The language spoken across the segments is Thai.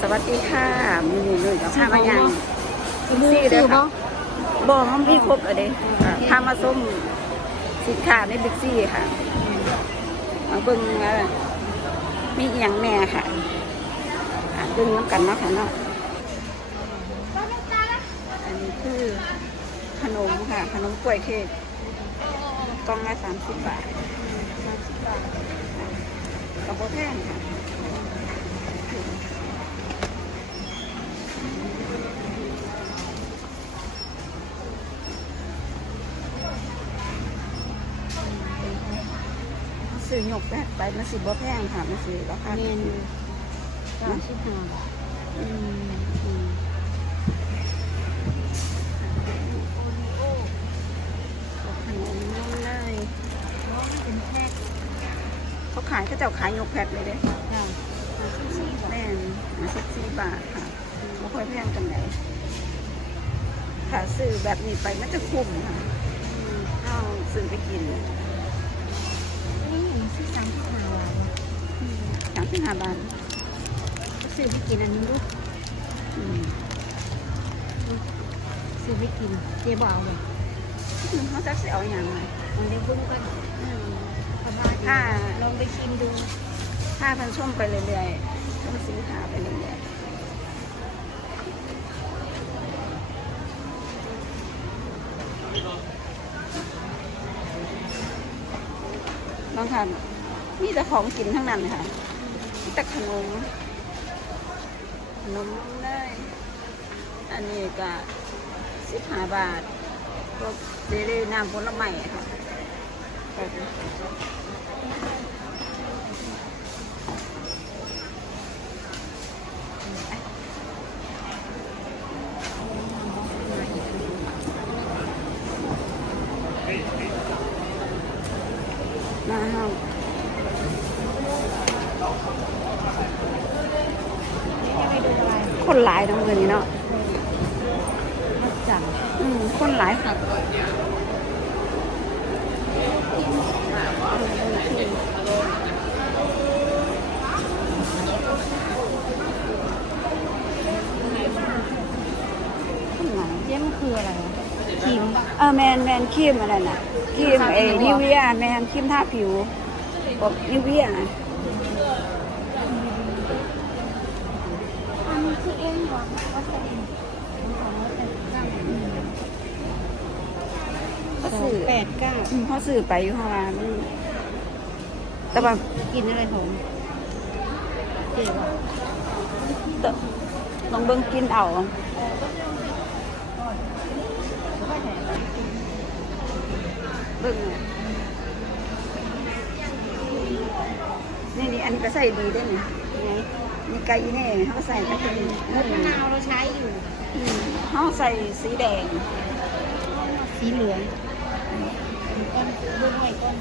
สวัสดีค่ะมือนี้เลยกับข้ามายังซื้อซื้อบ่บอกมันมีครบเลยเด้ข้ามาส้มสินค้าในบิ๊กซี่ค่ะมาเบิ่งว่ามีอหย่างแน่ค่ะอ่าเบิ่งน้ำกันเนาะค่ะเนาะอันนี้คือขนมค่ะ ขนมกล้วยเค้กกล่องละสามสิบบาทสามสิบบาทกับโบแพงค่ะ ซื้อหยกแบกไปมันสิบ่แพงค่ะมันสิราคาเมนสามสิบห้าบาทอืมอืมขนมนั่นเลยเพราะมันเป็นแพ็คเขาขายเขาเจ้าขายยกแพ็คเลยเด้จ้ะสามสิบสี่บาทแม่นมาสิบสี่บาทค่ะไม่ค่อยแพงกันไหนถ้าซื้อแบบนี้ไปมันจะคุ้มค่ะอืมเอาซื้อไปกินนี่ สิสามสิบห้าบาทสามสิบห้าบาทซื้อไปกินอันนี้ลูกอืมซื้อไปกินเจ๊บอกเลยเขาจะเอาอย่างไรมันได้บุ้งกันอืมสบายค่ะลองไปชิมดู ถ้าพันช่วงไปเรื่อยๆช่วงสินค้าไปเรื่อยๆ้องท่านมีแต่ของกินทั้งนั้นค่ะมีแต่ขนมขนมเลย อันนี้ก็สิบห้าบาทก็เดลี่น้ำผลไม้ค่ะมาเฮา คนหลายน้ำเงินนี่เนาะจังอืมคนหลายค่ะคนหลายเจ๊มันคืออะไรครีมเออแมนแมนครีมอะไรน่ะครีมเอลิวนิเหรอเวียแมนครีมทาผิวบอกนิเวีย อันนี้คือ เองเหรอวัสดุของวัสดุก้าก็สื่อแปดเก้าอืมเขาสื่อไปอยู่ข้างล่างมันแต่ว่ากินอะไรผมเจ๊บอกแต่ลองเบิ่งกินเอาเบิ่งนี่นี่อันนี้ก็ใส่ดีได้วยนี่ไง นี่ไก่แน่เขาใส่ก็เป็นมะนาวเราใช้อยู่อืมเขาใส่สีแดง สีเหลืองก้อนด้วยไว้ก้อน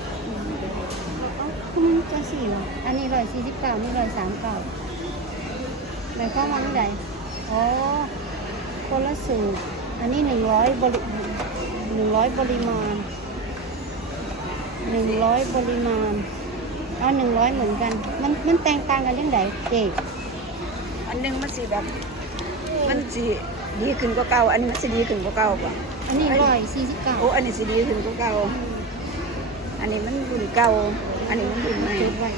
อืมจะสี่เหรออันนี้ร้อยสี่สิบเก้านี่ร้อยสามเก้าหมายความว่าเท่าไหร่อ๋อคนละสูตรอันนี้หนึ่งร้อยบริหนึ่งร้อยปริมาณหนึ่งร้อยปริมาณเอาหนึ่งร้อยเหมือนกัน มันมันแตกต่างกันยังไงเจ๊ อันหนึงมันสีแบบ มันสีดีขึ้นกว่าเก่า อันนี้มันสีดีขึ้นกว่าเก่าป่ะอันนี้ร้อยสี่สิบเก้าโอ้อันนี้สีดีขึ้นกว่าเก่า อันนี้มันรุ่นเก่า อันนี้มันรุ่นใหม่เก็บไว้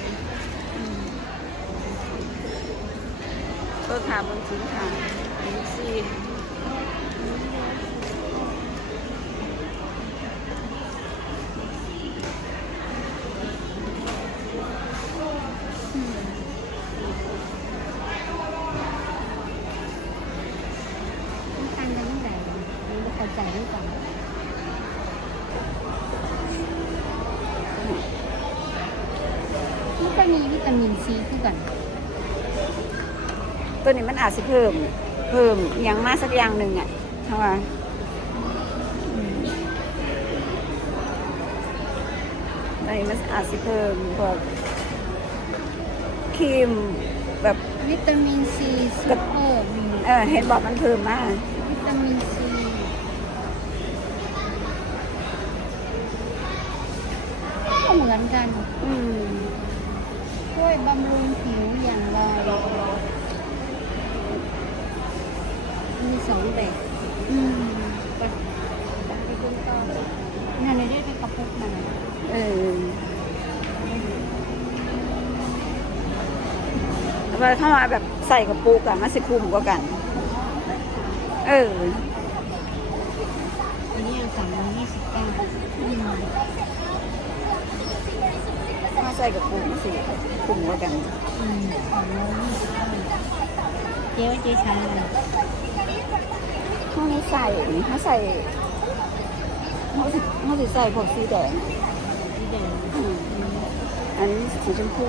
เออค่ะบนสินค่ะอันนี้สีอืม มันต่างกันยังไงมันไม่เข้าใจด้วยกันมันก็มีวิ ตามินซีคือกัน ตัวนี้มันอาจจะเพิ่ม เพิ่มอย่างมากสักอย่างหนึ่งอะใช่ไหมอืมตัวนี้มันอาจจะเพิ่มพวกครีมแบบวิตามินซีซูเปอร์เออเห็นบอกมันเพิ่มมาก วิตามินซีเหมือนกัน อืม บำรุงผิวอย่างไร มีสองแบบ อืมไปคุณต่อนั่นได้ไปกระปุกมันเออเวาเข้ามาแบบใส่กระปุกอะมาสิคุ้มกว่ากัน เออ ใส่กระปุกมันสิคุ้มกว่ากันอืมสามร้อยยี่สิบเก้าเจ๊ว่าเจ๊ใช้อะไรช่วงนี้ใส่ถ้าใส่เขาสิเขาสิใส่พวกสีแดงสีแดงอืมอันนี้สีชมพู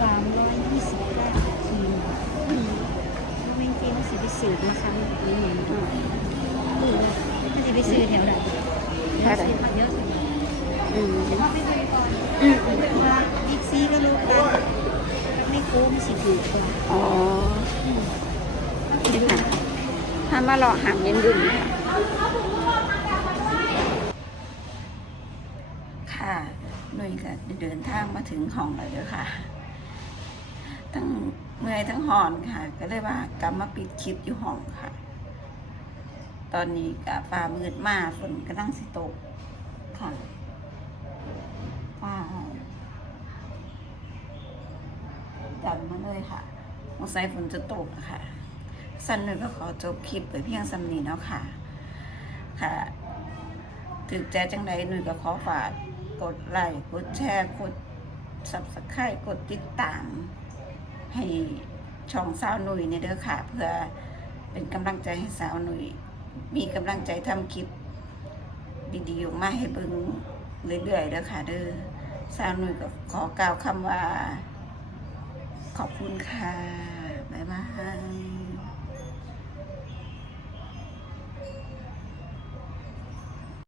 สามร้อยยี่สิบเก้าคีมอืมแม่งเจ๊ว่าสิไปสืบราคาแบบนี้เนี่ยอืมอืม ก็จะไปซื้อแถวไหนเดี๋ยวซื้อมาเยอะสุดอืมเขาไปเลยก่อนอืมบิ๊กซีก็รู้กันไม่โค้งสิถูกกว่าอ๋ออืมนี่ค่ะถ้ามาเลาะหางเย็นดุนค่ะค่ะหนุ่ยก็เดินทางมาถึงห้องแล้วเด้อค่ะ ทั้งเมื่อยทั้งหอนค่ะ ก็เลยว่ากลับมาปิดคลิปอยู่ห้องค่ะ ตอนนี้กับฟ้ามืดมาฝนกำลังสิตกค่ะฟ้าดันมาเลยค่ะสงสัยฝนจะตกอะคะสันหนึ่งก็ขอจบคลิปไปเพียงสำนีแล้วค่ะ ค่ะถึงใจจังใดหนุ่ยก็ขอฝากกดไลค์กดแชร์กด subscribe กดติดตาม ให้ช่องสาวหนุ่ยในเด้อค่ะ เพื่อเป็นกำลังใจให้สาวหนุ่ย มีกำลังใจทำคลิปดีๆออกมาให้เบิ้งเรื่อยๆเล้อค่ะเด้อสาวหนุ่ยก็ขอกล่าวคำว่า ขอบคุณค่ะ บ๊ายบาย